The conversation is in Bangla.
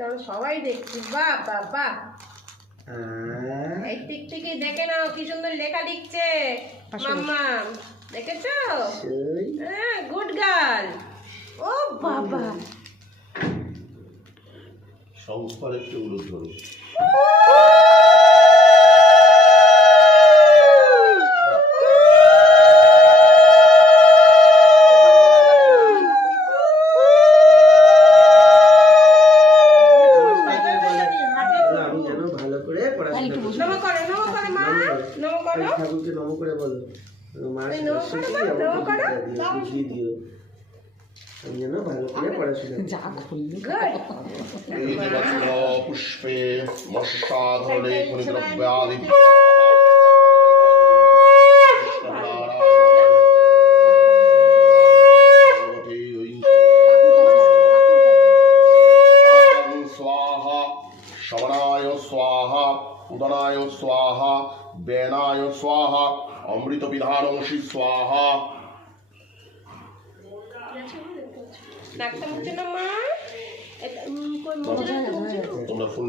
তোমরা সবাই দেখছি। বাহ বাহ বাহ, এই টিকটিকি দেখে নাও কি সুন্দর লেখা লিখছে মাম্মা, দেখেছো? হ্যাঁ, গুড গার্ল। ও বাবা, সংস্কার একটু উল্লেখ। ঠাকুরকে নম করে বলো, আমি যেন ভালো করে পড়াশোনা পুষ্পে মশাধরে দ্রব্যাদি स्वाहा श्रवणाय स्वाहा उदनाय स्वाहा बेनाय स्वाहा अमृत विधानंसि स्वाहा। নাকটা মুছে না মা, তোমরা ফুল